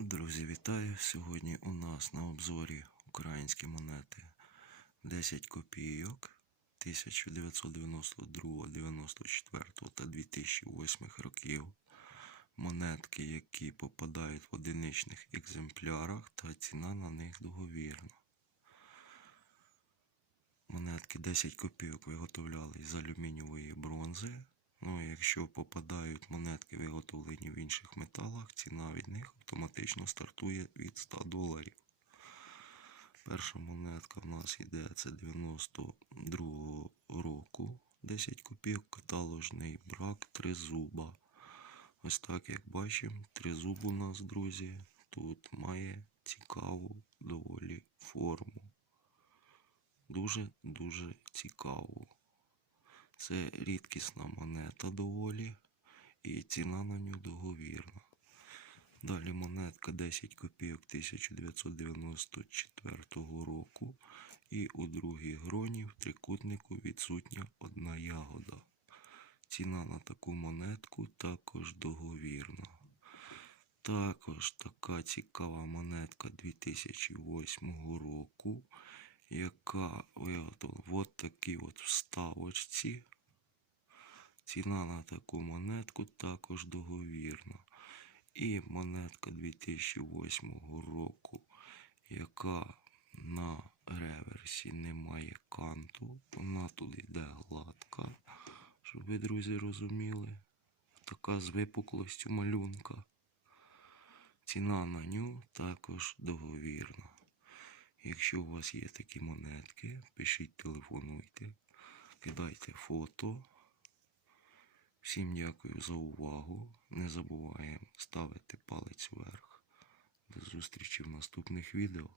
Друзі, вітаю! Сьогодні у нас на обзорі українські монети 10 копійок 1992, 94 та 2008 років. Монетки, які попадають в одиничних екземплярах, та ціна на них договірна. Монетки 10 копійок виготовляли з алюмінієвої бронзи. Ну, а якщо попадають монетки, виготовлені в інших металах, ціна від них автоматично стартує від 100 доларів. Перша монетка в нас йде це 92 року. 10 копійок, каталожний брак, три зуба. Ось так, як бачимо, тризуб у нас, друзі, тут має цікаву доволі форму. Дуже-дуже цікаву. Це рідкісна монета доволі, і ціна на нього договірна. Далі монетка 10 копійок 1994 року. І у другій гроні в трикутнику відсутня одна ягода. Ціна на таку монетку також договірна. Також така цікава монетка 2008 року, яка виготовлена в от вставочці. Ціна на таку монетку також договірна. І монетка 2008 року, яка на реверсі не має канту. Вона тут йде гладка, щоб ви, друзі, розуміли. Така з випуклостю малюнка. Ціна на ню також договірна. Якщо у вас є такі монетки, пишіть, телефонуйте, кидайте фото. Всім дякую за увагу. Не забуваємо ставити палець вверх. До зустрічі в наступних відео.